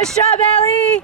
Nice job, Allie.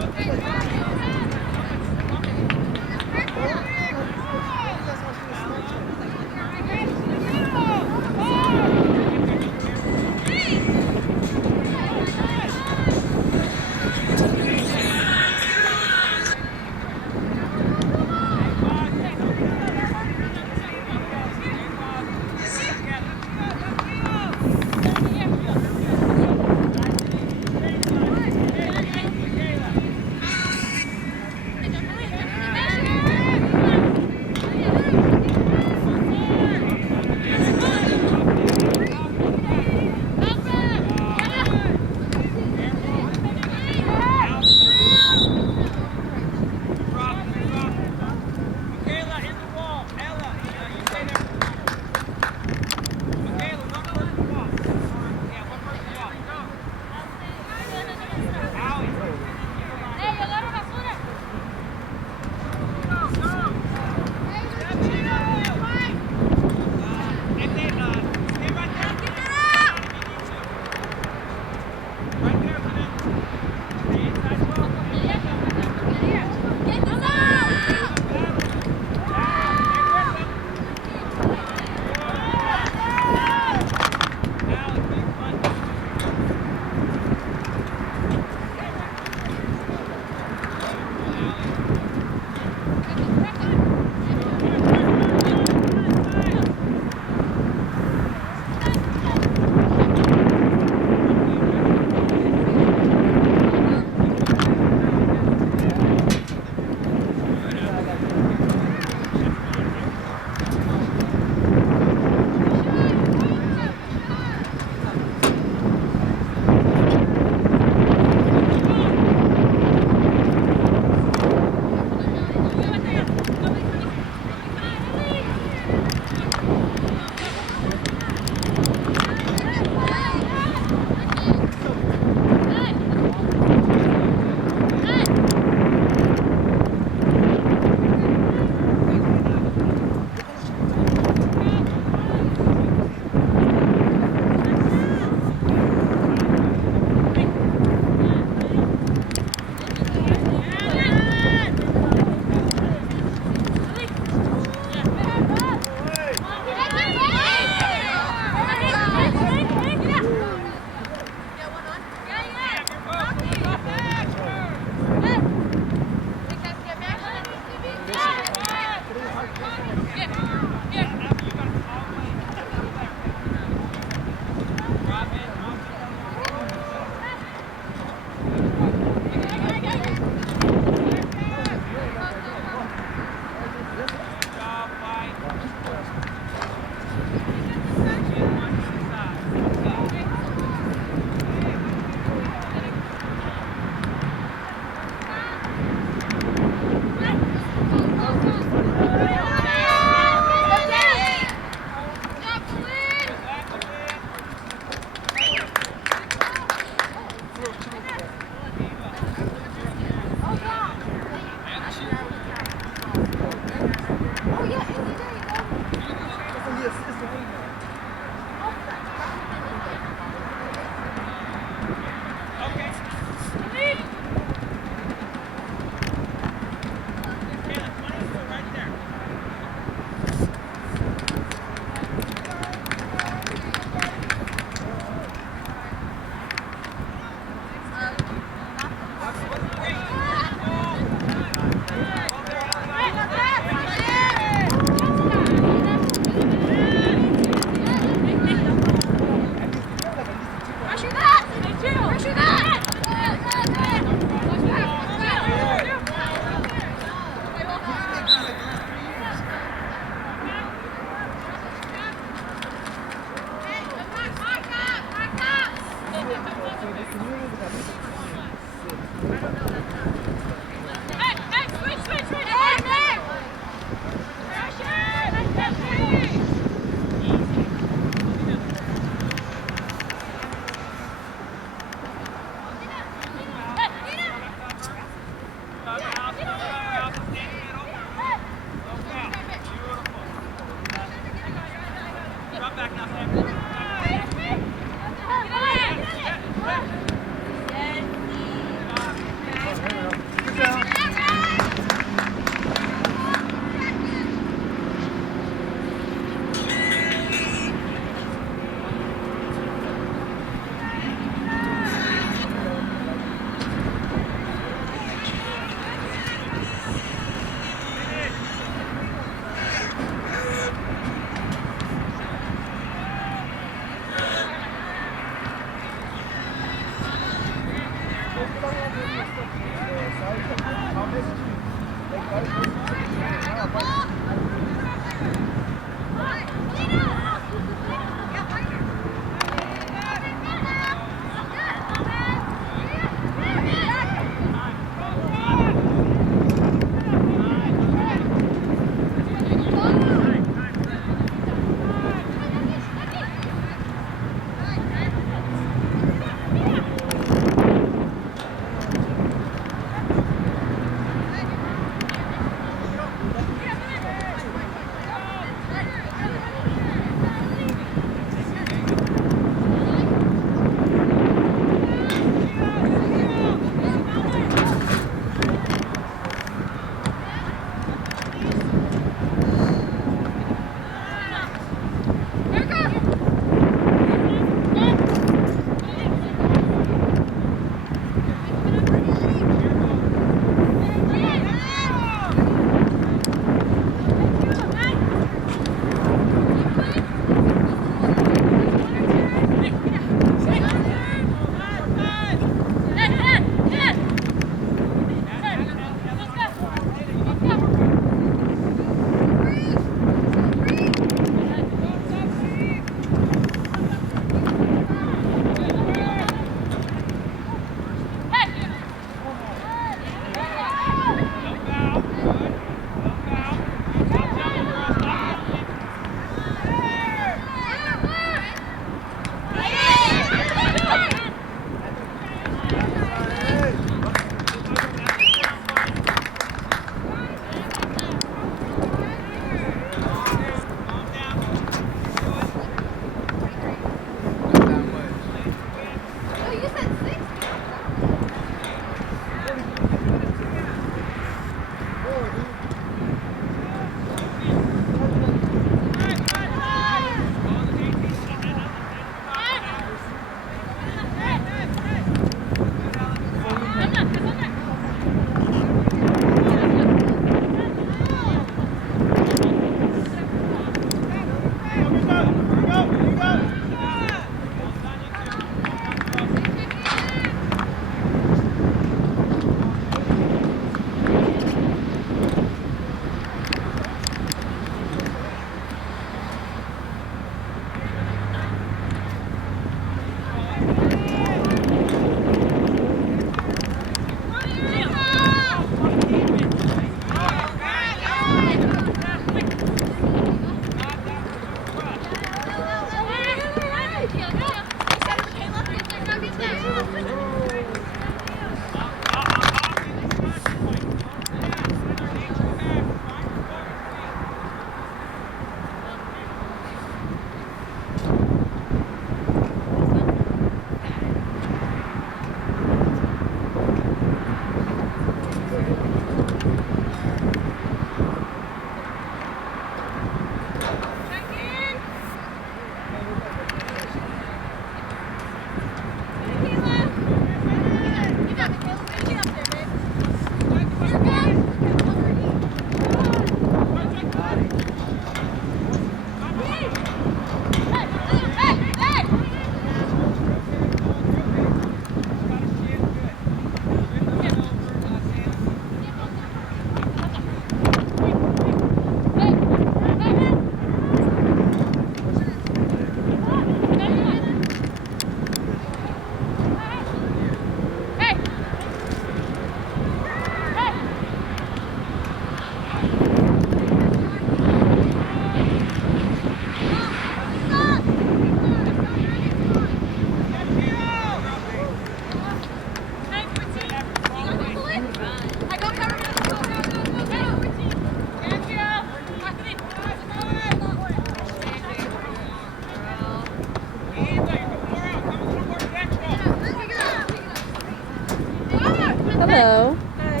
Hello. Hi.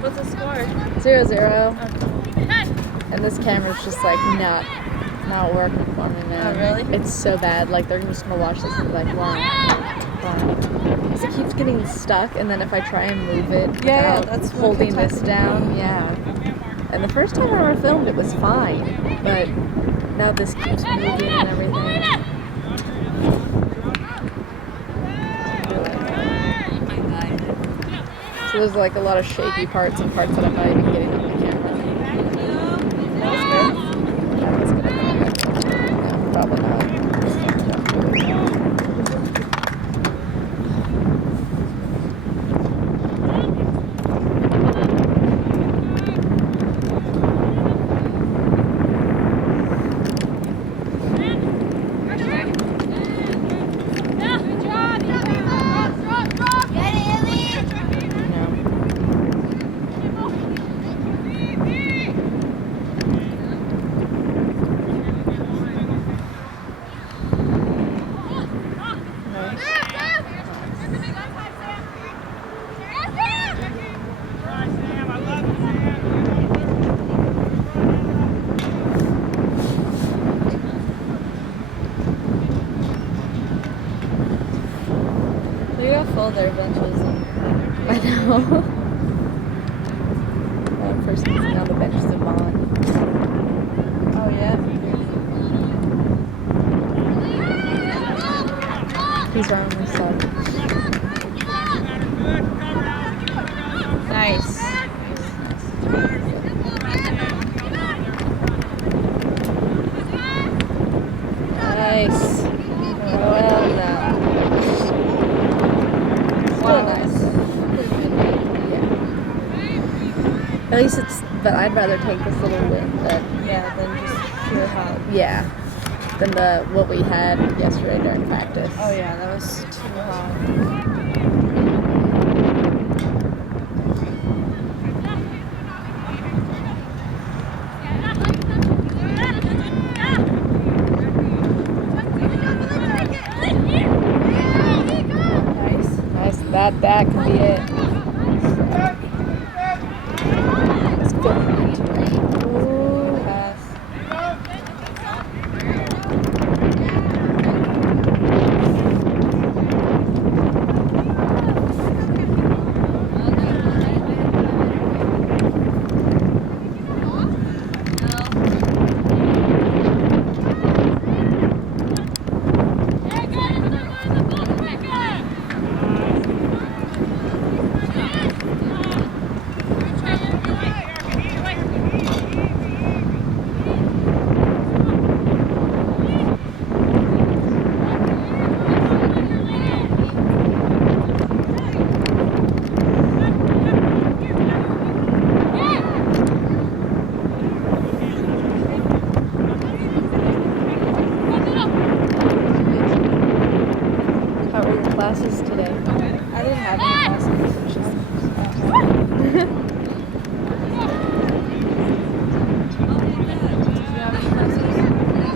What's the score? 0-0. Okay. And this camera's just like not working for me, man. Oh, really? It's so bad. Like they're just gonna watch this and be like, wow. Because it keeps getting stuck, and then if I try and move it without that's what holding kept this happening. down, yeah. And the first time I ever filmed it was fine, but now this keeps moving and everything. So there's like a lot of shaky parts and parts that I'm not even getting on the camera. That was good. That was gonna be no, probably not. This camera's not really good. You got full their benches. I know. That person's sitting on the bench is a Vaughn. Oh, yeah? He's around this side. Nice. Nice. Well, no. Still nice. Yeah. At least it's, but I'd rather take this little win than, Yeah, then just pure hot. yeah, than what we had yesterday during practice. Oh, yeah, that was too hot. Nice. That could be it. Let's go into it. Ooh. Pass. How were your classes today? I didn't have any classes.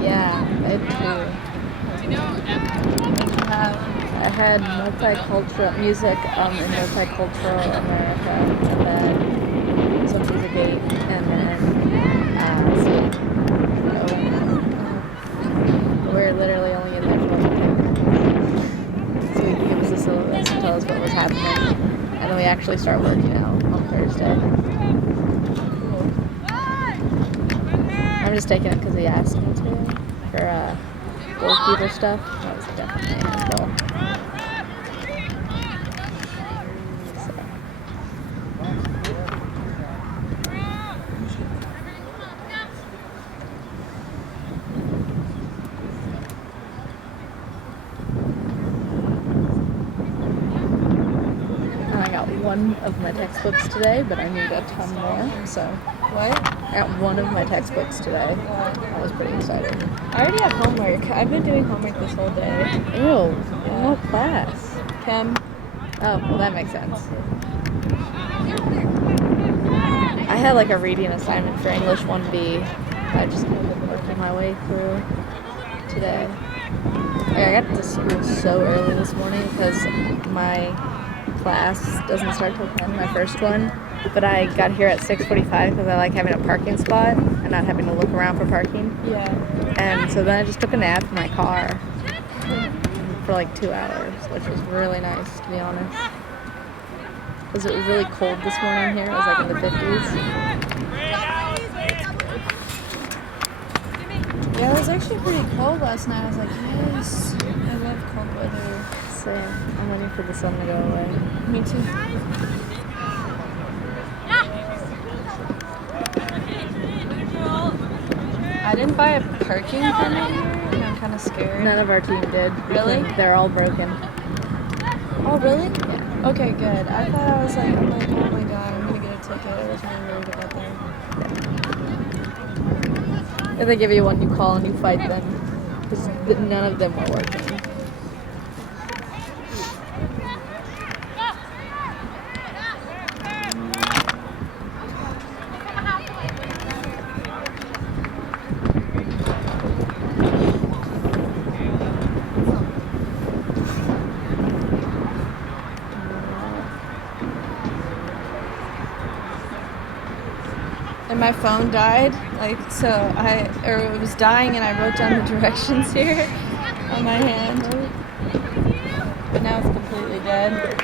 Yeah, I had two. I had multicultural music in multicultural America, and then some music 8, and then we're literally only in there for like 10 minutes. So he can give us a syllabus and tell us what was happening, and then we actually start working out on Thursday. I'm just taking it because he asked me to for goalkeeper stuff. That was definitely a handful. And I got one of my textbooks today, but I need a ton more, so. What? I got one of my textbooks today. I was pretty excited. I already have homework. I've been doing homework this whole day. Ew, what class? Chem. Oh, well that makes sense. I had like a reading assignment for English 1B. I just kind of been working my way through today. Like, I got to school so early this morning because my class doesn't start till 10, my first one. But I got here at 6:45 because I like having a parking spot and not having to look around for parking. Yeah. And so then I just took a nap in my car for like 2 hours, which was really nice, to be honest. Because it was really cold this morning here. It was like in the 50s. Yeah, it was actually pretty cold last night. I was like, yes, I love cold weather. Same. I'm waiting for the sun to go away. Me too. I didn't buy a parking permit here, and I'm kind of scared. None of our team did. Really? They're all broken. Oh, really? Yeah. Okay, good. I thought I was like, oh my god, I'm gonna get a ticket. I was really worried about that. If they give you one, you call and you fight them. Because none of them were working. And my phone died, it was dying, and I wrote down the directions here on my hand. But now it's completely dead.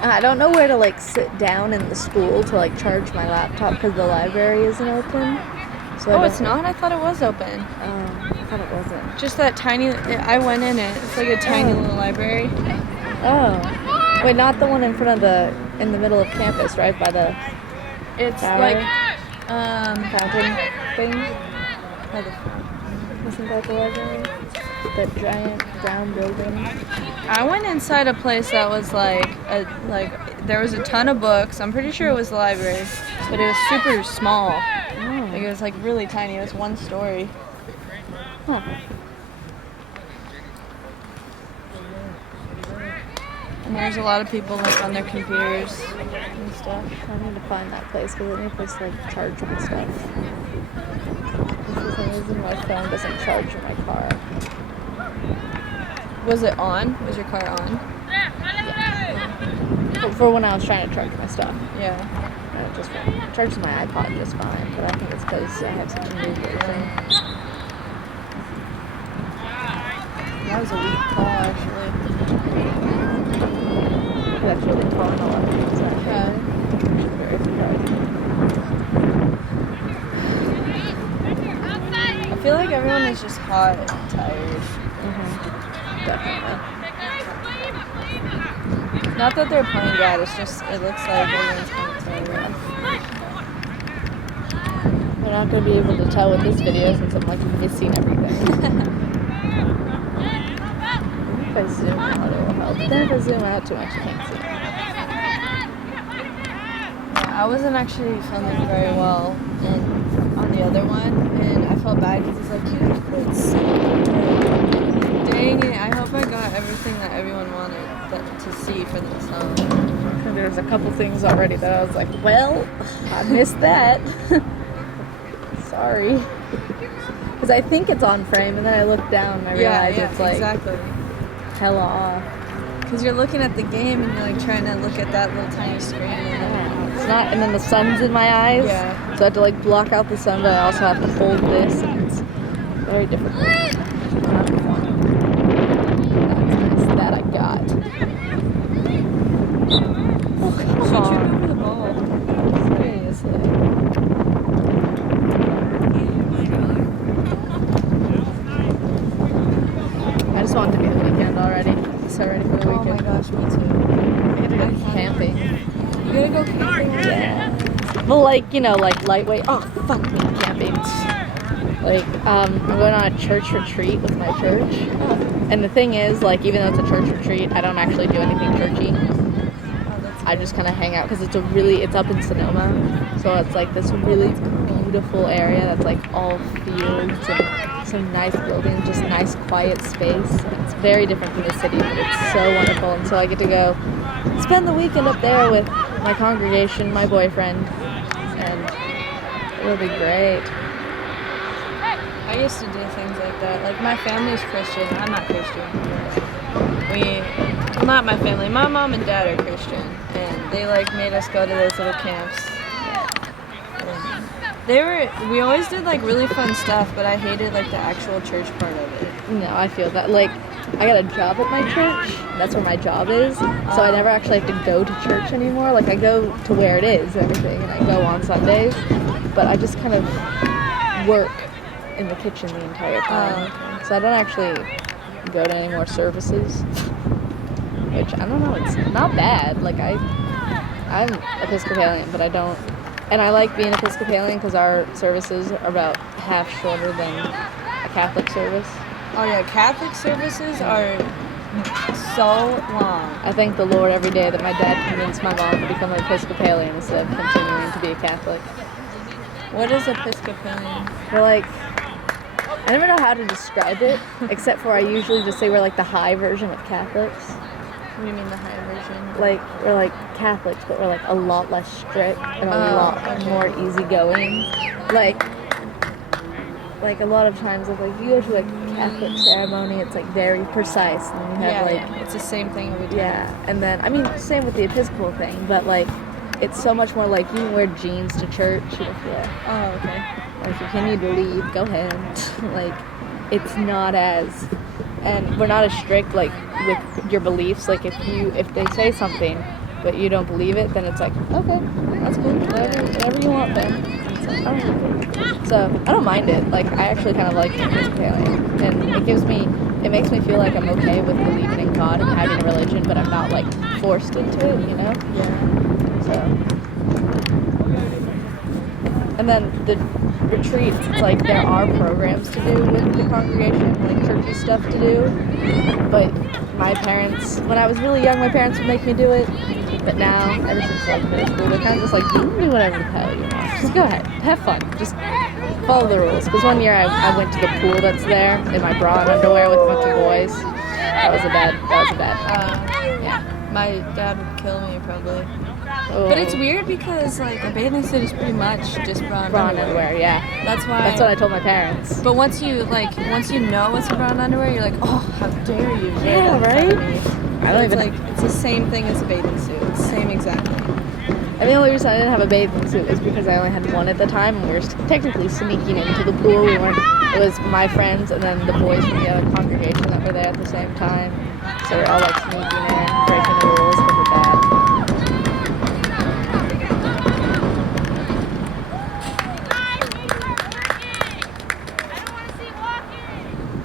I don't know where to like sit down in the school to like charge my laptop because the library isn't open. So Oh, it's not? I thought it was open. I thought it wasn't. Just that tiny, I went in it. It's like a tiny little library. Oh. Wait, not the one in the middle of campus, right by the It's tower? like, Fountain thing? Isn't that the library? That giant brown building? I went inside a place that was like there was a ton of books. I'm pretty sure it was the library, but it was super small. Oh. Like it was like really tiny. It was one story. Huh. And there's a lot of people like on their computers and stuff. I need to find that place because I need a place to like charge my stuff. For some reason my phone doesn't charge in my car. Was it on? Was your car on? For when I was trying to charge my stuff. Yeah. It just charges my iPod just fine, but I think it's because I have such a new version. That was a weak call actually. That's really tall and a lot of things actually. Yeah. Very surprising. I feel like everyone is just hot and tired. Definitely. Not that they're playing bad, it's just it looks like everyone's kind of tired. We're not going to be able to tell with this video since I'm like missing everything. If I zoom out, it will help. But then if I zoom out too much, you can't see it. I wasn't actually filming very well on the other one, and I felt bad because it's like, you have to put so good. Dang it, I hope I got everything that everyone wanted to see for themselves. And there's a couple things already that I was like, well, I missed that. Sorry. Because I think it's on frame, and then I look down and I realize it's like exactly. hella off. Because you're looking at the game and you're like trying to look at that little tiny screen. Yeah, it's not, and then the sun's in my eyes. Yeah. So I have to like block out the sun, but I also have to hold this, and it's very difficult. Not fun. That's nice. That I got. Oh, come Should on. you go for the ball? Seriously. I just want it to be the weekend already. So ready for the Oh my weekend. gosh, me too. I get to go camping. You gotta go camping? Yeah. Well, like, you know, like lightweight. Oh, fuck me, camping. Like, I'm going on a church retreat with my church. And the thing is, like, even though it's a church retreat, I don't actually do anything churchy. I just kind of hang out because it's up in Sonoma. So it's like this really beautiful area that's like all fields and some nice buildings, just nice quiet space. It's very different from the city, but it's so wonderful. And so I get to go spend the weekend up there with my congregation, my boyfriend, and it'll be great. I used to do things like that. Like, my family's Christian. I'm not Christian. Well, not my family. My mom and dad are Christian, and they like made us go to those little camps. We always did like really fun stuff, but I hated like the actual church part of it. No, I feel that. Like, I got a job at my church. That's where my job is. So I never actually have to go to church anymore. Like, I go to where it is and everything, and I go on Sundays. But I just kind of work in the kitchen the entire time. Okay. So I don't actually go to any more services. Which, I don't know, it's not bad. Like, I'm Episcopalian, but I don't... And I like being Episcopalian because our services are about half shorter than a Catholic service. Oh yeah, Catholic services are so long. I thank the Lord every day that my dad convinced my mom to become an Episcopalian instead of continuing to be a Catholic. What is Episcopalian? We're like, I never know how to describe it, except for I usually just say we're like the high version of Catholics. What do you mean the high version? Like, we're like Catholics, but we're like a lot less strict and a lot more easygoing. Like a lot of times, if like you go to like a Catholic ceremony, it's like very precise, and you have it's the same thing every time. Yeah, and then I mean, same with the Episcopal thing, but like it's so much more like you can wear jeans to church. You don't feel Oh, okay. like if you need to leave, go ahead. Like it's not as, and we're not as strict like with your beliefs. Like if they say something, but you don't believe it, then it's like okay, that's cool, whatever you want then. So I don't mind it. Like I actually kind of like being Episcopalian, and it makes me feel like I'm okay with believing in God and having a religion, but I'm not like forced into it, you know? Yeah. So, and then the retreats, it's like there are programs to do with the congregation, like churchy stuff to do, but my parents, when I was really young, my parents would make me do it, but now, ever since like middle school, they're kind of just like, you can do whatever the hell you want. Just go ahead, have fun, just follow the rules. Because one year I went to the pool that's there in my bra and underwear with a bunch of boys. That was a bad. Yeah. My dad would kill me probably. Oh. But it's weird because like a bathing suit is pretty much just bra and underwear. Yeah. That's why. That's what I told my parents. But once you know what's a bra and underwear, you're like, oh, how dare you? Yeah, right. I don't even. Like it's the same thing as a bathing suit. It's the same exact thing. And the only reason I didn't have a bathing suit was because I only had one at the time, and we were technically sneaking into the pool. We weren't. It was my friends and then the boys from the other congregation that were there at the same time. So we're all like sneaking in, breaking the rules because of that.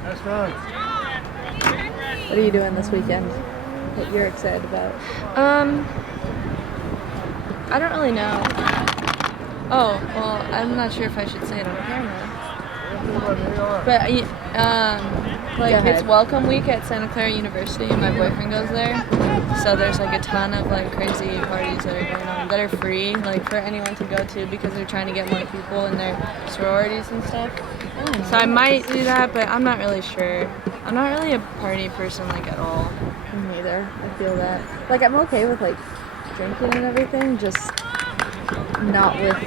That's right. What are you doing this weekend? What you're excited about? I don't really know. Oh, well, I'm not sure if I should say it on camera. But, like, it's welcome week at Santa Clara University, and my boyfriend goes there. So there's, like, a ton of, like, crazy parties that are going on that are free, like, for anyone to go to because they're trying to get more people in their sororities and stuff. So I might do that, but I'm not really sure. I'm not really a party person, like, at all. Me neither. I feel that. Like, I'm okay with, like, drinking and everything, just not with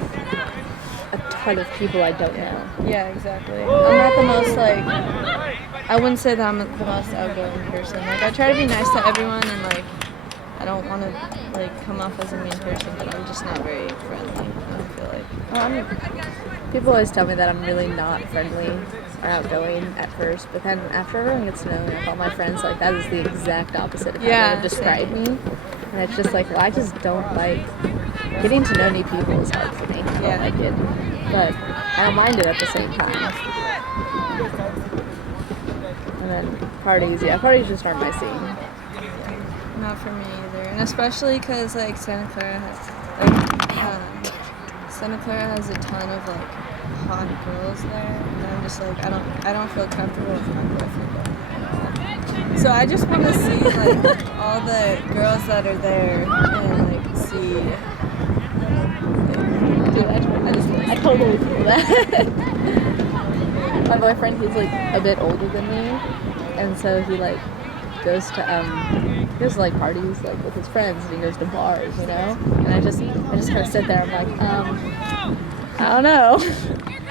a ton of people I don't know. Yeah, exactly. I'm not the most, like, I wouldn't say that I'm the most outgoing person. Like, I try to be nice to everyone, and, like, I don't want to, like, come off as a mean person, but I'm just not very friendly, I feel like. People always tell me that I'm really not friendly or outgoing at first, but then after everyone gets to know me, like all my friends, like that is the exact opposite of how they would describe me. And it's just like, well, I just don't like getting to know new people is hard for me. I don't like it, but I don't mind it at the same time. And then parties just aren't my scene. Not for me either, and especially because like Santa Clara has a ton of like hot girls there, and I'm just like I don't feel comfortable with my boyfriend at all. So I just want to see like all the girls that are there and like see. I totally feel that. My boyfriend, he's like a bit older than me, and so he like goes to like parties like with his friends, and he goes to bars, you know. And I just kind of sit there. I'm like, I don't know,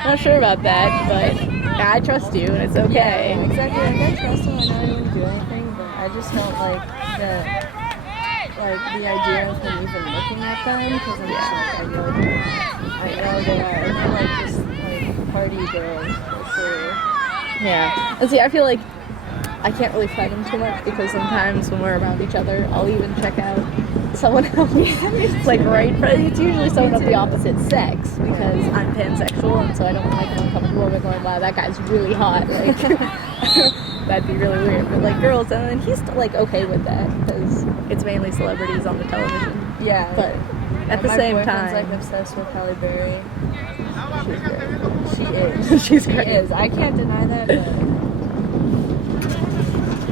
not sure about that, but I trust you, and it's okay. Yeah, exactly. Like I trust him and I didn't do anything, but I just felt like the idea of him even looking at them, because I'm just like, I know they are, and they're like just like party girls for sure. Yeah. And see, I feel like I can't really fight him too much because sometimes when we're around each other, I'll even check out someone else. Like right, but it's usually someone of the opposite sex because I'm pansexual, and so I don't like uncomfortable with going, wow, that guy's really hot. Like that'd be really weird. But like girls, and then he's still like okay with that because it's mainly celebrities on the television. Yeah. But at the my same boyfriend's time, like obsessed with Halle Berry. she's great. She is. She's She great. is. I can't deny that, but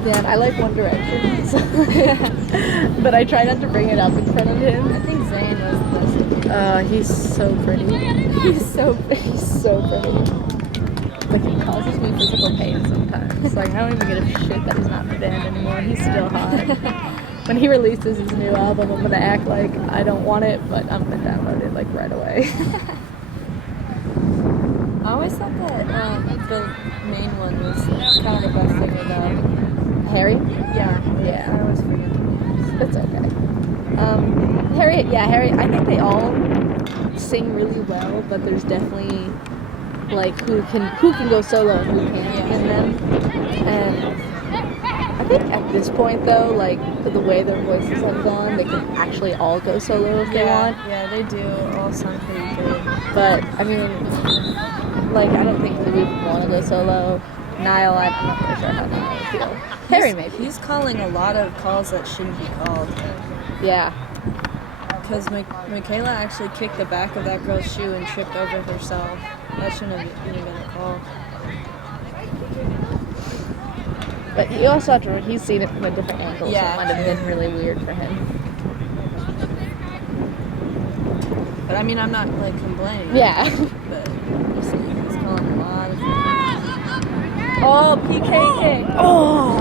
Yeah, I like One Direction, so but I try not to bring it up in front of him. I think Zayn was the best. He's so pretty. He's so pretty. Like, it causes me physical pain sometimes. Like, I don't even give a shit that he's not in the band anymore. He's still hot. When he releases his new album, I'm gonna act like I don't want it, but I'm gonna download it, like, right away. I always thought that the main one was kind of the best singer though. Harry? Yeah. Yeah. I always forget the names. It's okay. Harry, I think they all sing really well, but there's definitely like who can go solo and who can't in them. And I think at this point though, like the way their voices have gone, they can actually all go solo if they want. Yeah, they do all sound pretty good. But I mean, like I don't think Louis would want to go solo. Niall, I'm not really sure how Niall would feel. Harry maybe. He's calling a lot of calls that shouldn't be called. Yeah. Because Michaela actually kicked the back of that girl's shoe and tripped over herself. That shouldn't have even been a call. But you also have to, he's seen it from a different angle, Yeah, so it might have been really weird for him. But I mean, I'm not like complaining. Yeah. But he's calling a lot of things. Oh, PKK. Oh.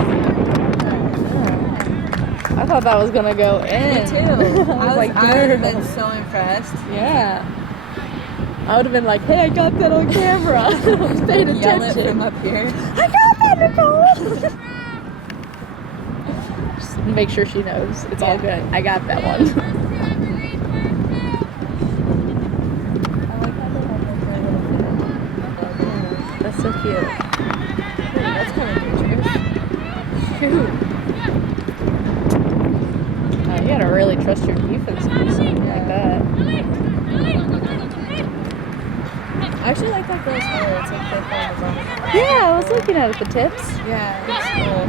I thought that was gonna go in. Me too. I was like, I would have dude. been so impressed. Yeah. I would have been like, hey, I got that on camera. I was paying Yell it attention. from up here. I got that, Nicole. Just make sure she knows. It's all good. I got that one. I like how they have like their little thing. That's so cute. Ooh, that's kind of dangerous. Shoot. You gotta really trust your defense to do something like that. I actually like that girl's hair. It's like purple on the bottom. Yeah, I was looking at it, the tips. Yeah, it's cool.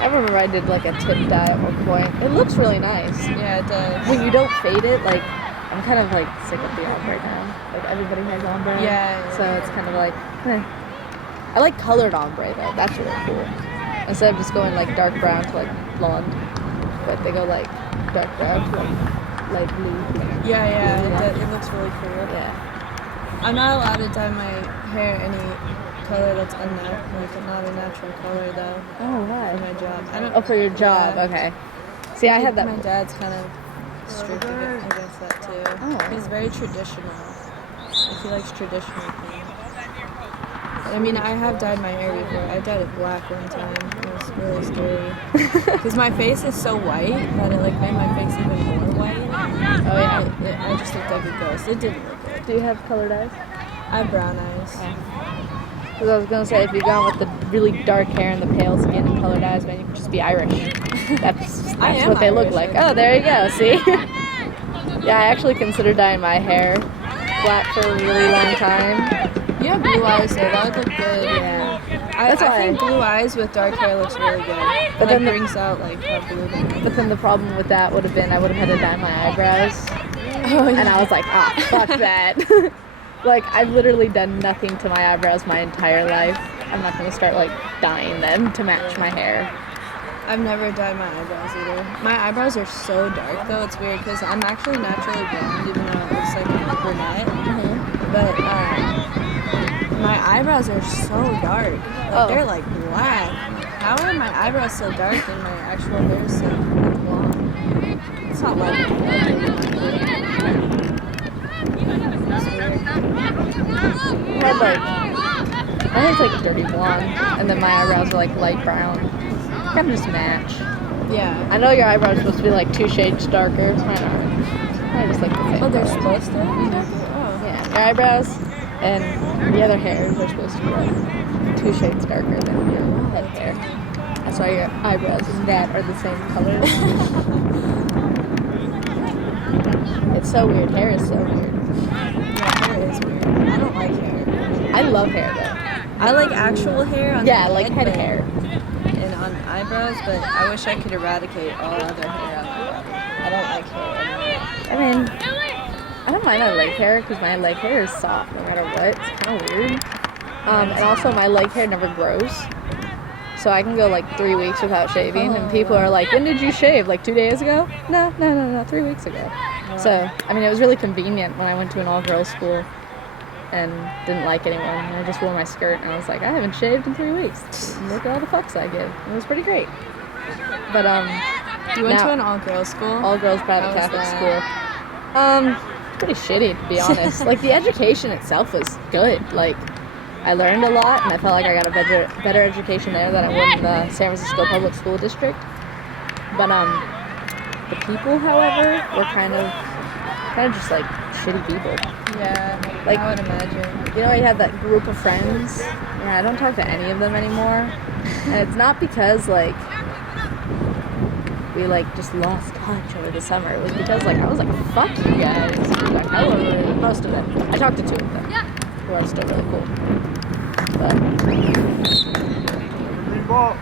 I remember I did like a tip dye at one point. It looks really nice. Yeah, it does. When you don't fade it, like, I'm kind of like sick of the ombre now. Like everybody has ombre. Yeah. So it's kind of like, I like colored ombre though. That's really cool. Instead of just going like dark brown to like blonde, but they go like dark brown to like light blue. Yeah, it looks really cool. Yeah. I'm not allowed to dye my hair any color that's not a natural color though. Oh, why? For my job. I don't. Oh, for your job. Yeah. Okay. See, I had that. My dad's kind of strict against that too. Oh. He's very traditional. Like, he likes traditional things. I mean, I have dyed my hair before. I dyed it black one time. It was really scary. Because my face is so white that it like made my face even more white. Oh yeah. I just looked like a ghost. It didn't look good. Do you have colored eyes? I have brown eyes. Because I was gonna say, if you're going with the really dark hair and the pale skin and colored eyes, man, you could just be Irish. That's I am what they look Irish, like. I Oh, there you go. See? Yeah, I actually considered dyeing my hair black for a really long time. You have blue eyes though. That would look good. Yeah. I That's why. think blue eyes with dark hair looks really good. But But then it the- brings out like how blue they are. But then the problem with that would have been I would have had to dye my eyebrows. Oh, And I was like, fuck that. Like, I've literally done nothing to my eyebrows my entire life. I'm not going to start, like, dyeing them to match my hair. I've never dyed my eyebrows either. My eyebrows are so dark though. It's weird because I'm actually naturally blonde, even though it looks like I'm a brunette. Mm-hmm. But my eyebrows are so dark. Like, Oh. they're like black. How are my eyebrows so dark and my actual hair is so blonde? It's not like I had, like, I think it's like a dirty blonde, and then my eyebrows are like light brown. Kind of just match. Yeah. I know your eyebrows are supposed to be like 2 shades darker. Mine aren't. I just like the same. Oh, they're color. supposed to be darker? Oh. Yeah, your eyebrows and the other hairs are supposed to be like 2 shades darker than your head hair. That's why your eyebrows and that are the same color. It's so weird. Hair is so weird. Yeah, hair is weird. I don't like hair. I love hair though. I like actual hair on Yeah, the like head but- hair. and on eyebrows, but I wish I could eradicate all other hair on my body. I don't like hair anymore. I mean, I don't mind my leg hair because my leg hair is soft no matter what. It's kind of weird. And also my leg hair never grows. So I can go like 3 weeks without shaving, and people are like, when did you shave? Like 2 days ago? No, 3 weeks ago. So, I mean, it was really convenient when I went to an all-girls school and didn't like anyone. And I just wore my skirt, and I was like, I haven't shaved in 3 weeks. And look at all the fucks I give. It was pretty great. But, You went now- to an all-girls school? all-girls private How was Catholic that? school. Pretty shitty, to be honest. Like, the education itself was good. Like, I learned a lot, and I felt like I got a better education there than I would in the San Francisco Public School District. But, the people, however, were kind of just, like, shitty people. Yeah, Like- I would imagine. You know, I had that group of friends. Yeah, I don't talk to any of them anymore. And it's not because, like, we, like, just lost touch over the summer. It was because, like, I was like, fuck you guys. Like, however, most of them. I talked to 2 of them, who are still really cool. But, Green ball.